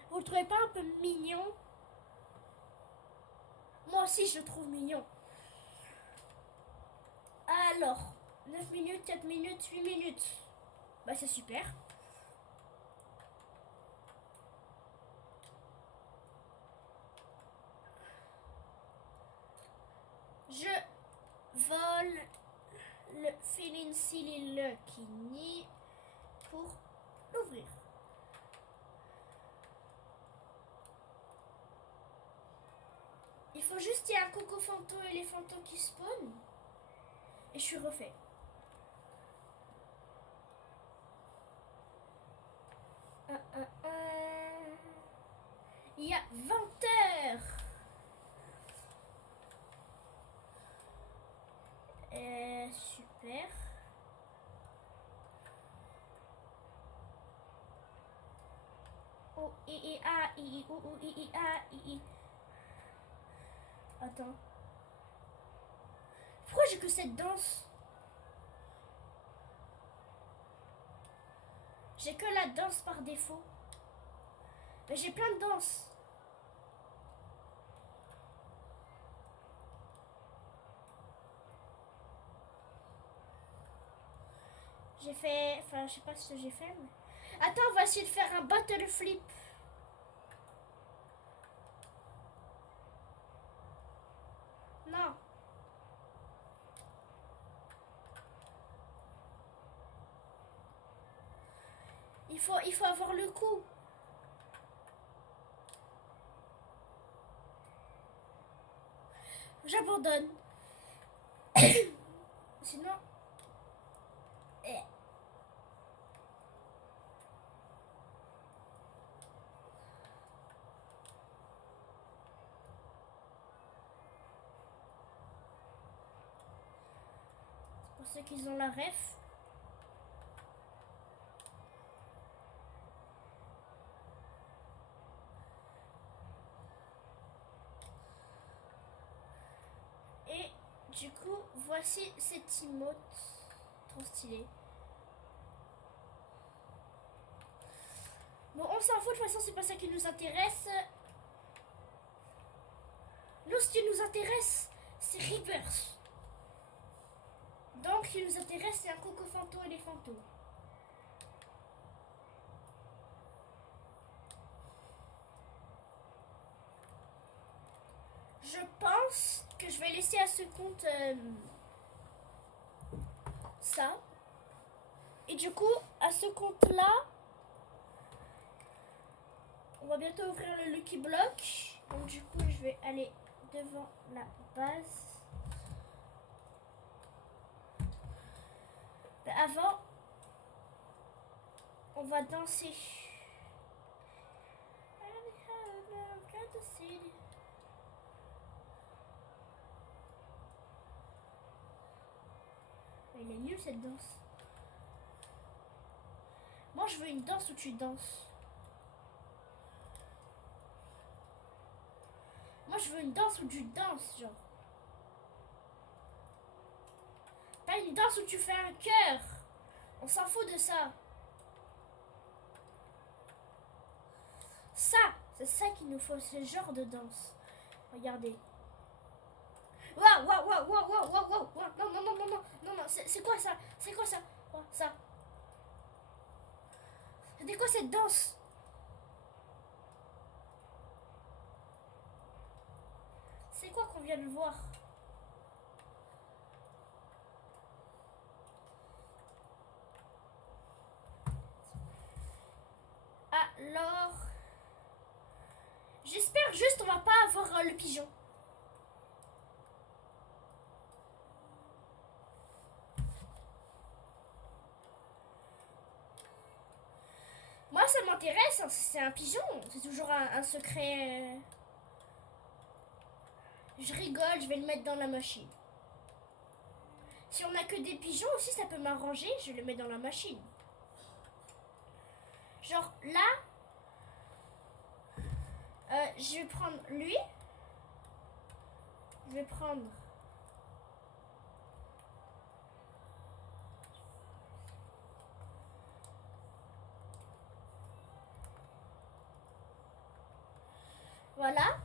Vous le trouvez pas un peu mignon? Moi aussi je le trouve mignon. Alors, 9 minutes, 4 minutes, 8 minutes. Bah c'est super. Je vole le Feeling Silly Lucky pour l'ouvrir. Il faut juste qu'il y ait un coco fanto et les fantômes qui spawnent. Et je suis refait. I, A, I, ou, I, A, I. Attends. Pourquoi j'ai que cette danse? J'ai que la danse par défaut. Mais j'ai plein de danses. J'ai fait... Enfin, je sais pas ce que j'ai fait. Mais... Attends, on va essayer de faire un battle flip. Non. Il faut avoir le coup. J'abandonne. Sinon... Eh. Pour ceux qui ont la ref. Et du coup, voici cette emote. Trop stylé. Bon, on s'en fout, de toute façon, c'est pas ça qui nous intéresse. Nous, ce qui nous intéresse, c'est Reapers. Donc, ce qui nous intéresse, c'est un Coco Fanto et les fantômes. Je pense que je vais laisser à ce compte ça. Et du coup, à ce compte-là, on va bientôt ouvrir le Lucky Block. Donc du coup, je vais aller devant la base. Mais avant, on va danser. Elle est nulle cette danse. Moi je veux une danse où tu danses. Moi je veux une danse où tu danses, genre. Pas une danse où tu fais un cœur. On s'en fout de ça. Ça, c'est ça qu'il nous faut, ce genre de danse. Regardez. Waouh, waouh, waouh, waouh, waouh, waouh, waouh. Non, non, non, non, non, non, non, c'est quoi ça? C'est quoi ça? Oh, ça. C'était quoi cette danse? C'est quoi qu'on vient de voir? Alors... J'espère juste on va pas avoir le pigeon. Moi ça m'intéresse, hein, c'est un pigeon. C'est toujours un secret... Je rigole, je vais le mettre dans la machine. Si on a que des pigeons aussi, ça peut m'arranger, je le mets dans la machine. Genre là, je vais prendre lui. Je vais prendre... Voilà.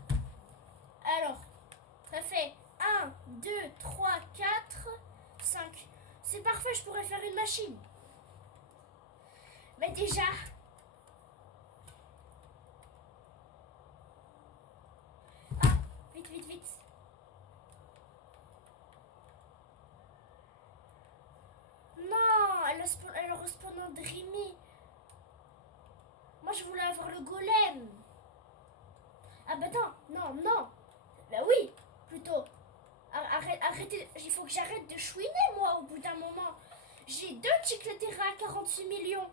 Alors, ça fait 1, 2, 3, 4, 5. C'est parfait, je pourrais faire une machine. Mais déjà... Ah, vite, vite, vite. Non, elle respawn en Dreamy. Moi, je voulais avoir le golem. Ah bah non, non. Bah oui, plutôt. Arrêtez, il faut que j'arrête de chouiner, moi, au bout d'un moment. J'ai 2 Chicletera à 46 millions.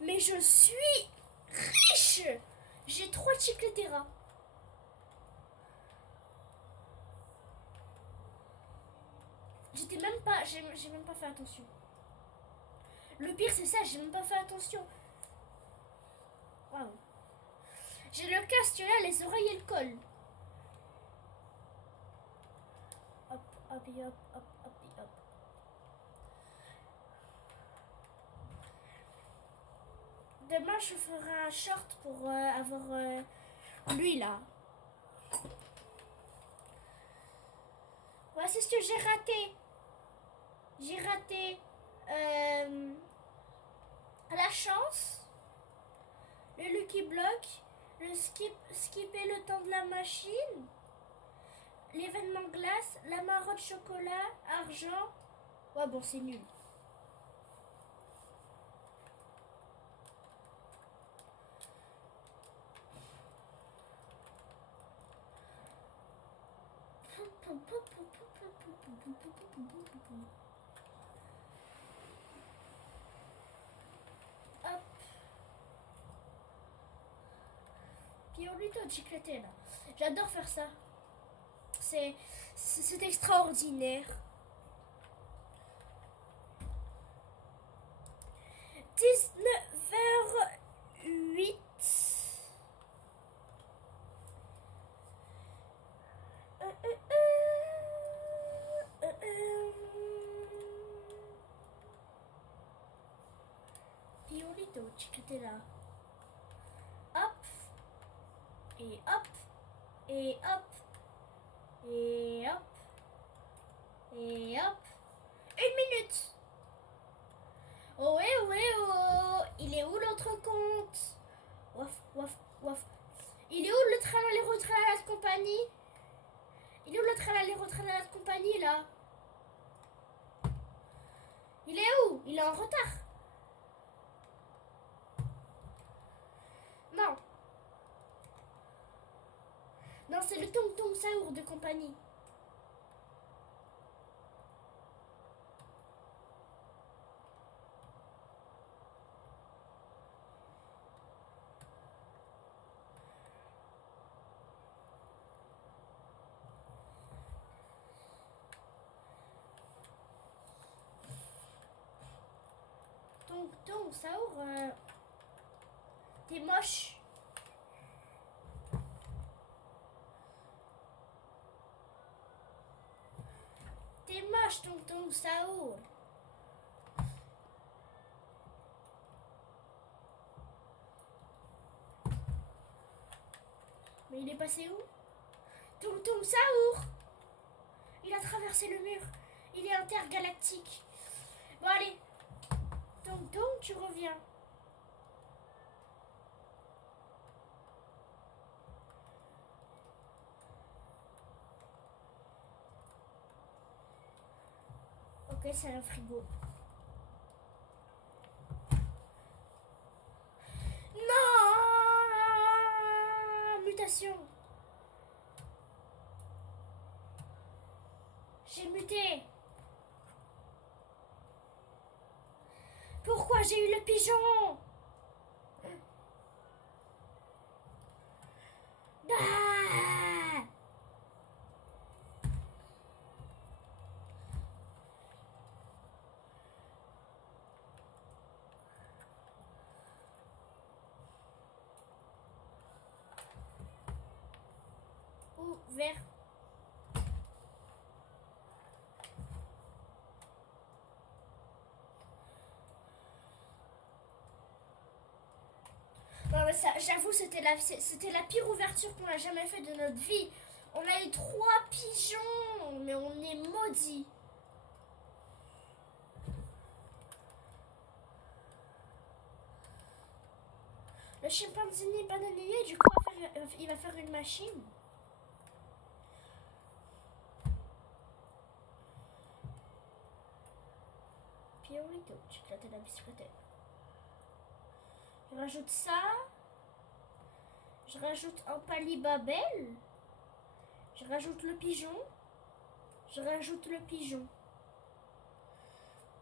Mais je suis riche. J'ai 3 Chicletera. J'ai même pas fait attention. Le pire, c'est ça, j'ai même pas fait attention. Waouh. J'ai le casque là, les oreilles et le col. Hop, hop, et hop, hop, hop, et hop. Demain, je ferai un short pour avoir lui là. Voici ce que j'ai raté. J'ai raté la chance, le Lucky Block, le skipper le temps de la machine, l'événement glace, la marotte chocolat, argent. Ouais, bon, c'est nul. Hop. Piolito chicleté là. J'adore faire ça. C'est extraordinaire. 19h08. Piolito chicleté là. Hop. Et hop. Et hop. Et hop. Et hop. 1 minute. Oh ouais, ouais, oh. Il est où l'autre compte? Waf, waf, waf. Il est où le train aller-retour à la compagnie? Il est où le train aller-retour à la compagnie là? Il est où? Il est en retard. Non. Non, c'est le Tong Tong Saour de compagnie. Tong Tong Saour, t'es moche. T'es moche, Tong Tong Saour. Mais il est passé où? Tong Tong Saour. Il a traversé le mur. Il est intergalactique. Bon allez. Tong Tong, tu reviens. Ok, c'est un frigo. Non! Mutation. J'ai muté. Pourquoi j'ai eu le pigeon? Ah! Ouvert. Non mais ça, j'avoue, c'était la pire ouverture qu'on a jamais fait de notre vie. On a eu 3 pigeons, mais on est maudits. Le chimpanzini bananier, du coup, il va faire une machine. Piorito, tu éclatais la bicyclette. Je rajoute ça. Je rajoute un palibabel. Je rajoute le pigeon. Je rajoute le pigeon.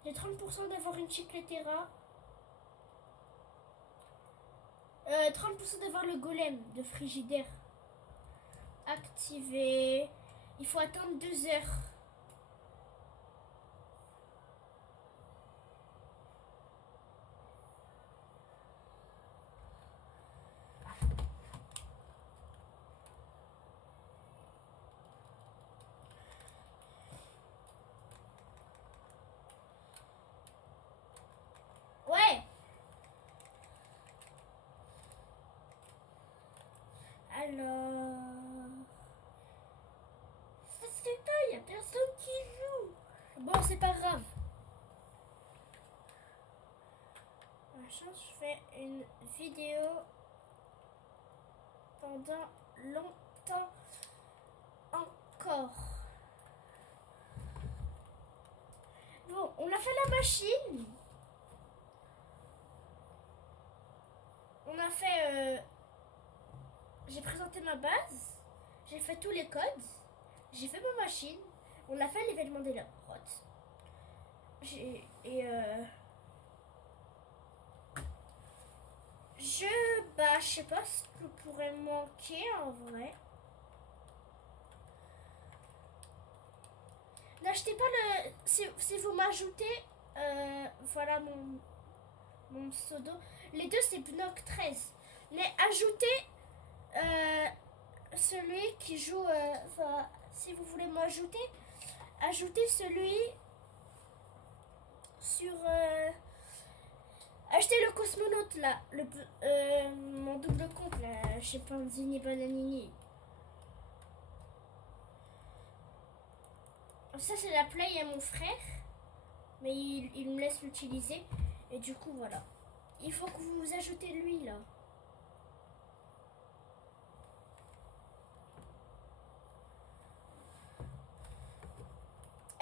J'ai 30% d'avoir une chicletera. 30% d'avoir le golem de frigidaire. Activé. Il faut attendre 2 heures. Alors... Ça se fait pas, il n'y a personne qui joue. Bon, c'est pas grave. Machin, je fais une vidéo pendant longtemps encore. Bon, on a fait la machine. On a fait... j'ai présenté ma base. J'ai fait tous les codes. J'ai fait ma machine. On a fait l'événement des grottes. Je sais pas ce que pourrait manquer en vrai. N'achetez pas le... Si vous m'ajoutez... voilà mon pseudo. Les deux, c'est Bnoc 13. Mais ajoutez celui qui joue... si vous voulez m'ajouter, ajoutez celui sur... achetez le cosmonaute, là. Mon double compte, là. Chez Panzini Bananini. Ça, c'est la play à mon frère. Mais il me laisse l'utiliser. Et du coup, voilà. Il faut que vous ajoutez lui, là.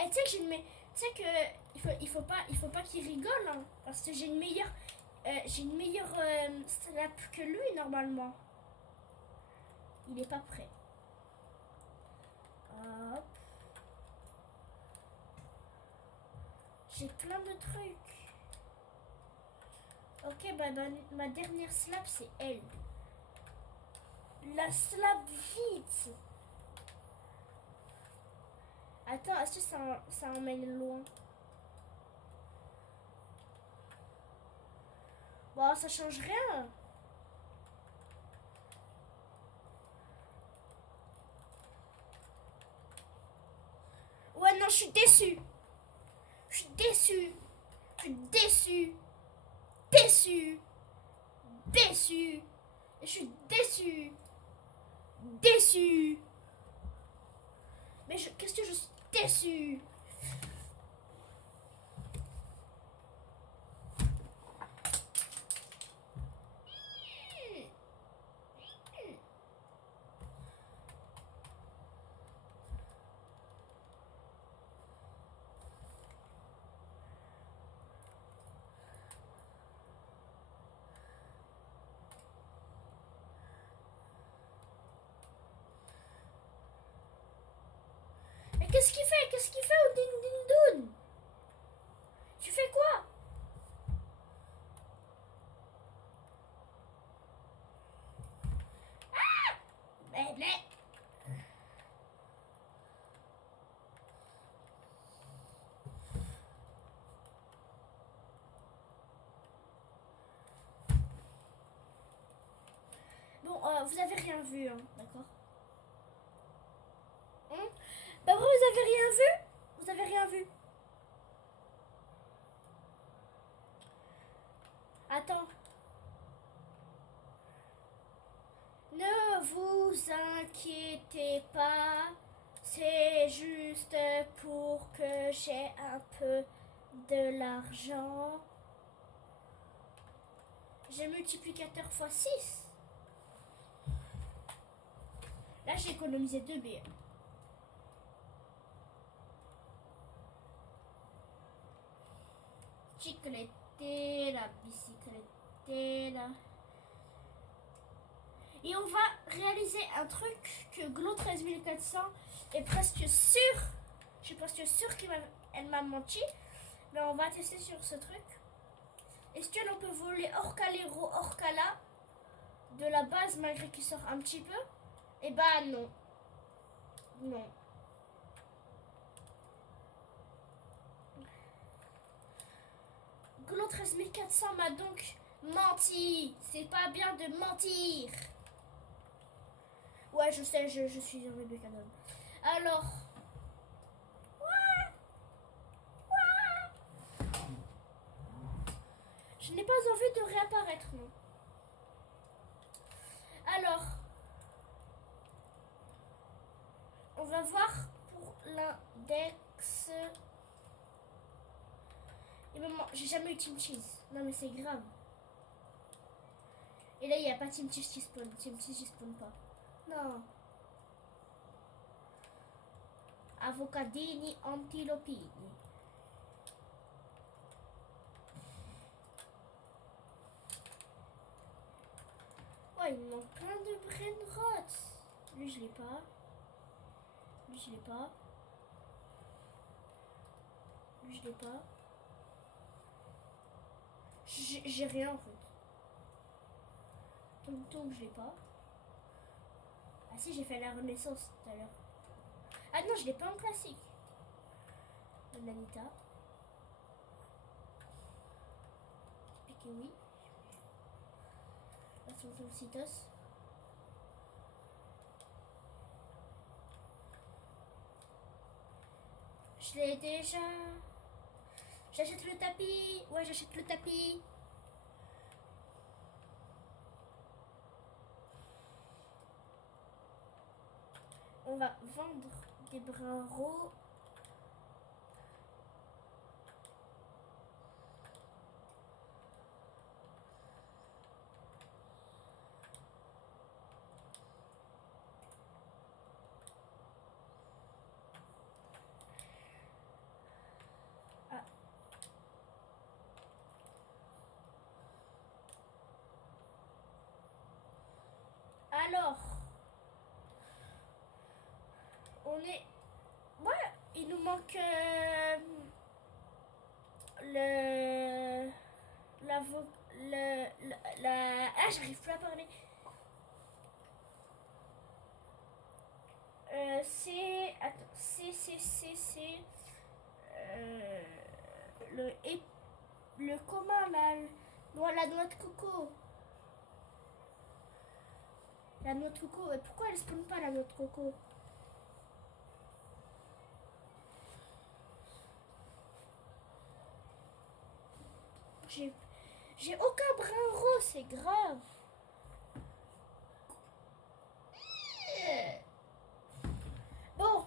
Et tu sais que j'ai une... Tu sais que il faut pas qu'il rigole, hein, parce que j'ai une meilleure snap que lui, normalement. Il est pas prêt. Hop. J'ai plein de trucs. Ok, bah ma dernière slap, c'est elle. La slap vite. Attends, est-ce que ça emmène loin? Bon, ça change rien. Ouais, non, je suis déçue. Je suis déçue. Je suis déçue. Déçue. Déçue. Je suis déçue. Déçue. Mais qu'est-ce que je suis déçue. Mais qu'est-ce qu'il fait? Qu'est-ce qu'il fait au din din doun? Tu fais quoi? Ah! Mais. Bon, vous avez rien vu, hein, d'accord? Bah vous avez rien vu? Vous avez rien vu? Attends. Ne vous inquiétez pas. C'est juste pour que j'ai un peu de l'argent. J'ai multiplicateur x6. Là, j'ai économisé 2 billes. Chicleté, la bicyclette, là. Et on va réaliser un truc que Glo 13400 est presque sûr. Je suis presque sûre qu'elle m'a menti. Mais on va tester sur ce truc. Est-ce que l'on peut voler Orcalero Orcala de la base malgré qu'il sort un petit peu? Eh bah non. Non. Glo 13400 m'a donc menti. C'est pas bien de mentir. Ouais, je sais, je suis un bébé canon. Alors. Je n'ai pas envie de réapparaître, non. Alors. l'index. Et maman, j'ai jamais eu Team Cheese. Non mais c'est grave. Et là il n'y a pas Team Cheese qui spawn. Team Cheese qui spawn pas. Non. Avocadini antilopini. Oh, il me manque plein de brain rot. Lui, je l'ai pas. Lui, je l'ai pas. Lui, je l'ai pas. J'ai rien en fait. Tonton, je l'ai pas. Ah si, j'ai fait la renaissance tout à l'heure. Ah non, je l'ai pas en classique. Nanita. Piqué, oui. Là, tonton Citos. Je l'ai déjà. J'achète le tapis. Ouais, j'achète le tapis. On va vendre des brins roux. Ah. Alors, on est. Ouais, il nous manque le. La. Ah, j'arrive plus à parler. C'est. Attends, c'est. Euh, le. Le commun là. La noix de coco. La noix de coco. Et pourquoi elle spawn pas la noix de coco? J'ai aucun brin rose, c'est grave. Bon,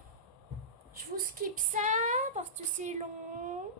je vous skip ça parce que c'est long.